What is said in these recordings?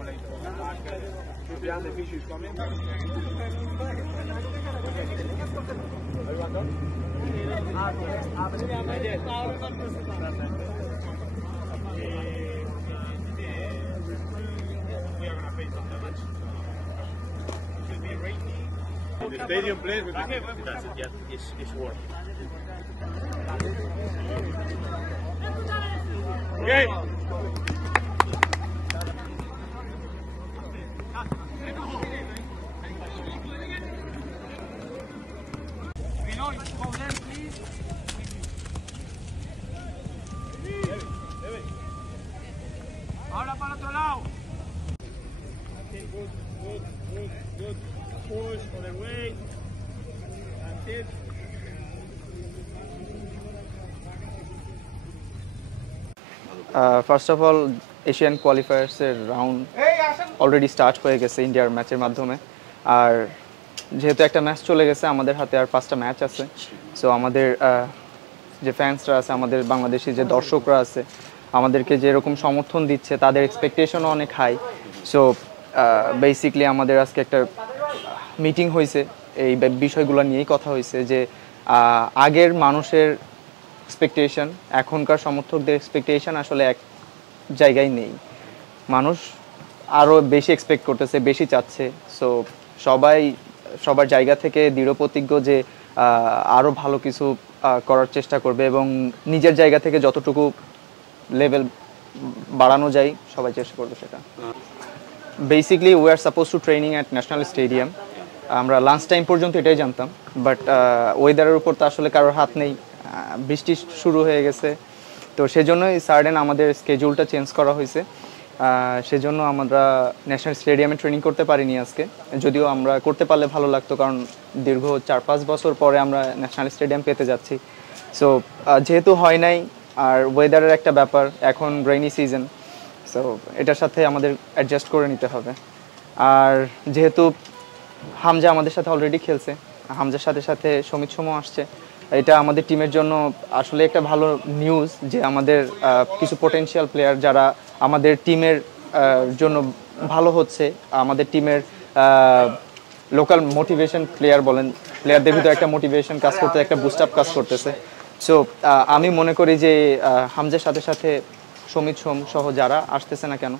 Behind the fish is coming. The stadium plays with it does it, yeah, it's warm. Okay. Ahora para otro lado. Good. Push for the weight. That's it. First of all Asian কোয়ালিফায়ার্সের round already start হয়ে গেছে ইন্ডিয়ার ম্যাচের মাধ্যমে। আর যেহেতু একটা match চলে গেছে, আমাদের হাতে আর 5টা ম্যাচ আছে। সো আমাদের যে ফ্যান্সরা আছে, আমাদের বাংলাদেশি যে দর্শকরা আছে, আমাদেরকে যেরকম সমর্থন দিচ্ছে, তাদের এক্সপেকটেশনও অনেক হাই। সো বেসিকলি আমাদের আজকে একটা মিটিং হয়েছে, এই বিষয়গুলো নিয়েই কথা হয়েছে যে আগের মানুষের এক্সপেকটেশন, এখনকার সমর্থকদের এক্সপেকটেশন আসলে এক জায়গায় নেই। মানুষ আরও বেশি এক্সপেক্ট করতেছে, বেশি চাচ্ছে। সো সবার জায়গা থেকে দৃঢ়প্রতিজ্ঞ যে আরও ভালো কিছু করার চেষ্টা করবে এবং নিজের জায়গা থেকে যতটুকু লেভেল বাড়ানো যায় সবাই চেষ্টা করবে সেটা। Basically we are suppose to training at national stadium. আমরা লাঞ্চ টাইম পর্যন্ত এটাই জানতাম, বাট ওয়েদারের উপর তো আসলে কারোর হাত নেই। বৃষ্টি শুরু হয়ে গেছে, তো সেজন্যই সাডেন আমাদের স্কেডিউলটা চেঞ্জ করা হয়েছে। সেজন্য আমরা ন্যাশনাল স্টেডিয়ামে ট্রেনিং করতে পারিনি আজকে, যদিও আমরা করতে পারলে ভালো লাগতো, কারণ দীর্ঘ 4-5 বছর পরে আমরা ন্যাশনাল স্টেডিয়াম পেতে যাচ্ছি। সো যেহেতু হয় নাই, আর ওয়েদারের একটা ব্যাপার, এখন রেইনি সিজন, সো এটার সাথে আমাদের অ্যাডজাস্ট করে নিতে হবে। আর যেহেতু হামজা আমাদের সাথে অলরেডি খেলছে, হামজার সাথে সাথে সমিত সোমও আসছে, এটা আমাদের টিমের জন্য আসলে একটা ভালো নিউজ যে আমাদের কিছু পটেনশিয়াল প্লেয়ার যারা আমাদের টিমের জন্য ভালো হচ্ছে, আমাদের টিমের লোকাল মোটিভেশন প্লেয়ার বলেন, প্লেয়ারদের ভিতরে একটা মোটিভেশন কাজ করতে, একটা বুস্ট আপ কাজ করতেছে। সো আমি মনে করি যে হামজার সাথে সাথে সমিত সোম সহ যারা আসতেছে না কেন,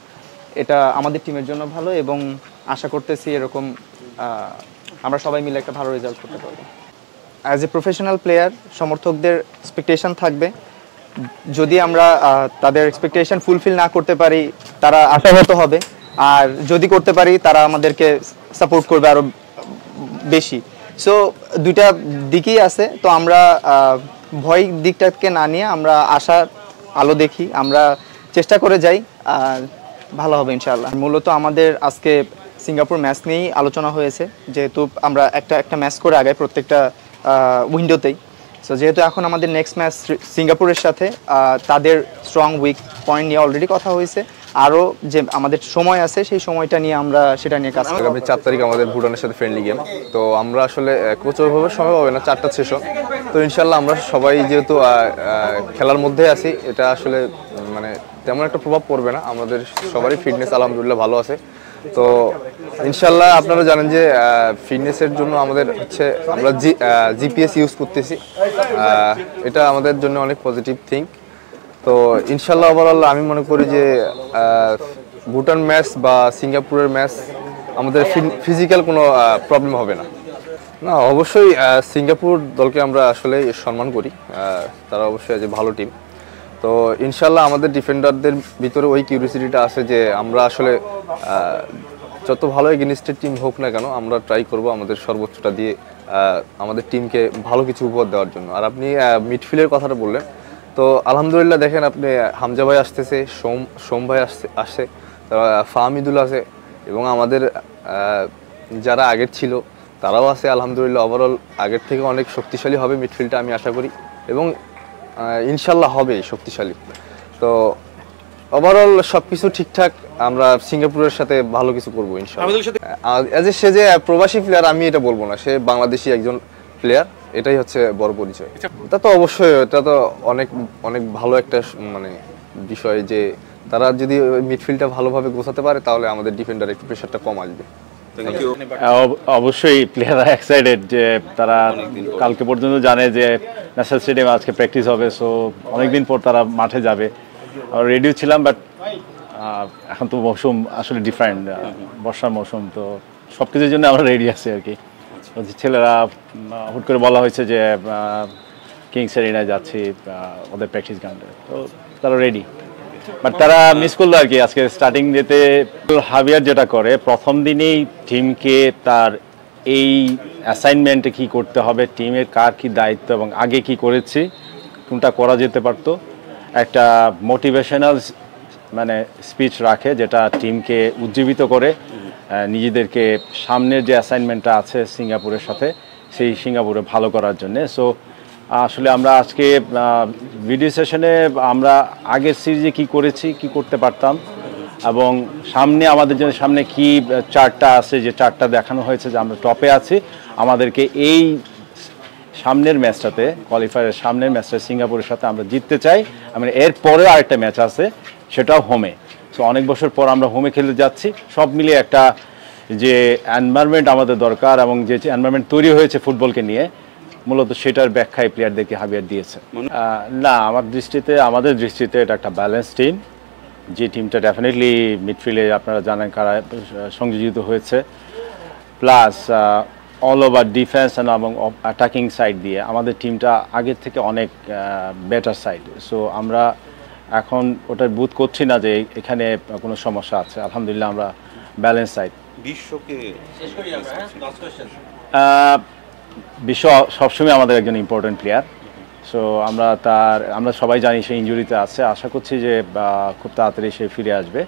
এটা আমাদের টিমের জন্য ভালো এবং আশা করতেছি এরকম আমরা সবাই মিলে একটা ভালো রেজাল্ট করতে পারবো। অ্যাজ এ প্রফেশনাল প্লেয়ার সমর্থকদের এক্সপেকটেশন থাকবে, যদি আমরা তাদের এক্সপেকটেশন ফুলফিল না করতে পারি তারা আশাহত হবে, আর যদি করতে পারি তারা আমাদেরকে সাপোর্ট করবে আরও বেশি। সো দুইটা দিকই আছে, তো আমরা ভয় দিকটাকে না নিয়ে আমরা আশার আলো দেখি, আমরা চেষ্টা করে যাই, আর ভালো হবে ইনশাআল্লাহ। মূলত আমাদের আজকে সিঙ্গাপুর ম্যাচ নিয়েই আলোচনা হয়েছে, যেহেতু আমরা একটা ম্যাচ করে আগে প্রত্যেকটা উইন্ডোতেই। সো যেহেতু এখন আমাদের নেক্সট ম্যাচ সিঙ্গাপুরের সাথে, তাদের স্ট্রং উইক পয়েন্ট নিয়ে অলরেডি কথা হয়েছে, আরও যে আমাদের সময় আছে সেই সময়টা নিয়ে আমরা সেটা নিয়ে কাজ করব। আগামী 4 তারিখ আমাদের ভুটানের সাথে ফ্রেন্ডলি গেম, তো আমরা আসলে কোচভাবে সময় পাবে না, 4টা সেশন, তো ইনশাল্লাহ আমরা সবাই যেহেতু খেলার মধ্যে আছি, এটা আসলে মানে তেমন একটা প্রভাব পড়বে না, আমাদের সবারই ফিটনেস আলহামদুলিল্লাহ ভালো আছে। তো ইনশাল্লাহ আপনারা জানেন যে ফিটনেসের জন্য আমাদের হচ্ছে আমরা জিপিএস ইউজ করতেছি, এটা আমাদের জন্য অনেক পজিটিভ থিং। তো ইনশাল্লাহ ওভারঅল আমি মনে করি যে ভুটান ম্যাচ বা সিঙ্গাপুরের ম্যাচ আমাদের ফিজিক্যাল কোনো প্রবলেম হবে না। না, অবশ্যই সিঙ্গাপুর দলকে আমরা আসলে সম্মান করি, তারা অবশ্যই যে ভালো টিম। তো ইনশাল্লাহ আমাদের ডিফেন্ডারদের ভিতরে ওই কিউরিওসিটিটা আছে যে আমরা আসলে যত ভালো এগেইনস্টের টিম হোক না কেন, আমরা ট্রাই করব আমাদের সর্বোচ্চটা দিয়ে আমাদের টিমকে ভালো কিছু উপহার দেওয়ার জন্য। আর আপনি মিডফিল্ডের কথাটা বললেন, তো আলহামদুলিল্লাহ দেখেন আপনি হামজা ভাই আসতেছে, সোম ভাই আসছে, ফাহমিদুল আছে, এবং আমাদের যারা আগের ছিল তারাও আছে। আলহামদুলিল্লাহ ওভারঅল আগের থেকে অনেক শক্তিশালী হবে মিডফিল্ডটা আমি আশা করি, এবং ইনশাল্লাহ হবে শক্তিশালী। তো ওভারঅল সবকিছু ঠিকঠাক, আমরা সিঙ্গাপুরের সাথে ভালো কিছু করবো ইনশাআল্লাহ। সে যে প্রবাসী প্লেয়ার আমি এটা বলবো না, সে বাংলাদেশি একজন প্লেয়ার, এটাই হচ্ছে বড় পরিচয়। এটা তো অবশ্যই, এটা তো অনেক অনেক ভালো একটা মানে বিষয় যে তারা যদি মিডফিল্ডটা ভালোভাবে গোছাতে পারে তাহলে আমাদের ডিফেন্ডার একটু প্রেশারটা কম আসবে। অবশ্যই প্লেয়াররা এক্সাইটেড যে তারা কালকে পর্যন্ত জানে যে ন্যাশনাল স্টেডিয়ামে আজকে প্র্যাকটিস হবে, সো অনেকদিন পর তারা মাঠে যাবে। রেডিও ছিলাম, বাট এখন তো মৌসুম আসলে ডিফারেন্ট, বর্ষার মৌসুম, তো সব কিছুর জন্য আমরা রেডি আছি আর কি। ছেলেরা হুট করে বলা হয়েছে যে কিংস এরিনায় যাচ্ছি ওদের প্র্যাকটিস গ্রাউন্ডে, তো তারা রেডি, বাট তারা মিস করলো আর কি। আজকে স্টার্টিং ডেতে হাবিয়ার যেটা করে প্রথম দিনেই টিমকে তার এই অ্যাসাইনমেন্টে কি করতে হবে, টিমের কার কি দায়িত্ব এবং আগে কি করেছি, কোনটা করা যেতে পারতো, একটা মোটিভেশনাল মানে স্পিচ রাখে যেটা টিমকে উজ্জীবিত করে নিজেদেরকে সামনের যে অ্যাসাইনমেন্টটা আছে সিঙ্গাপুরের সাথে সেই সিঙ্গাপুরে ভালো করার জন্যে। সো আসলে আমরা আজকে ভিডিও সেশনে আমরা আগের সিরিজে কি করেছি, কি করতে পারতাম এবং সামনে আমাদের জন্য সামনে কি চার্টটা আছে, যে চার্টটা দেখানো হয়েছে যে আমরা টপে আছি, আমাদেরকে এই সামনের ম্যাচটাতে কোয়ালিফায়ারের সামনের ম্যাচটা সিঙ্গাপুরের সাথে আমরা জিততে চাই। মানে এর পরেও আরেকটা ম্যাচ আছে, সেটাও হোমে। সো অনেক বছর পর আমরা হোমে খেলতে যাচ্ছি, সব মিলিয়ে একটা যে এনভায়রনমেন্ট আমাদের দরকার এবং যে এনভায়রনমেন্ট তৈরি হয়েছে ফুটবলকে নিয়ে, মূলত সেটার ব্যাখ্যাই প্লেয়ারদেরকে হাবিয়ার দিয়েছে। না, আমাদের দৃষ্টিতে এটা একটা ব্যালেন্স টিম, যে টিমটা ডেফিনেটলি মিডফিল্ডে আপনারা জানেন কারা সংযোজিত হয়েছে, প্লাস অল ওভার ডিফেন্স এবং অ্যাটাকিং সাইড দিয়ে আমাদের টিমটা আগের থেকে অনেক বেটার সাইড। সো আমরা এখন ওটা বুঝ করছি না যে এখানে কোনো সমস্যা আছে। আলহামদুলিল্লাহ আমরা ব্যালেন্স সাইড। বিশ্ব সবসময় আমাদের একজন ইম্পর্টেন্ট প্লেয়ার। সো আমরা সবাই জানি সে ইনজুরিতে আছে, আশা করছি যে খুব তাড়াতাড়ি সে ফিরে আসবে।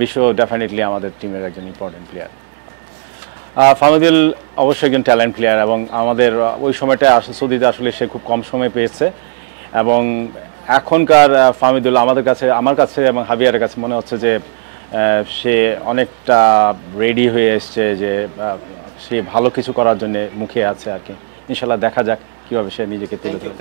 বিশ্ব ডেফিনেটলি আমাদের টিমের একজন ইম্পর্টেন্ট প্লেয়ার। ফাহমিদুল অবশ্যই একজন ট্যালেন্ট প্লেয়ার এবং আমাদের ওই সময়টা সৌদিতে আসলে সে খুব কম সময় পেয়েছে এবং এখনকার ফাহমিদুল আমার কাছে এবং হাবিয়ারের কাছে মনে হচ্ছে যে সে অনেকটা রেডি হয়ে এসছে, যে সে ভালো কিছু করার জন্য মুখে আছে আর কি। ইনশাল্লাহ দেখা যাক কীভাবে সে নিজেকে তুলে ধরে।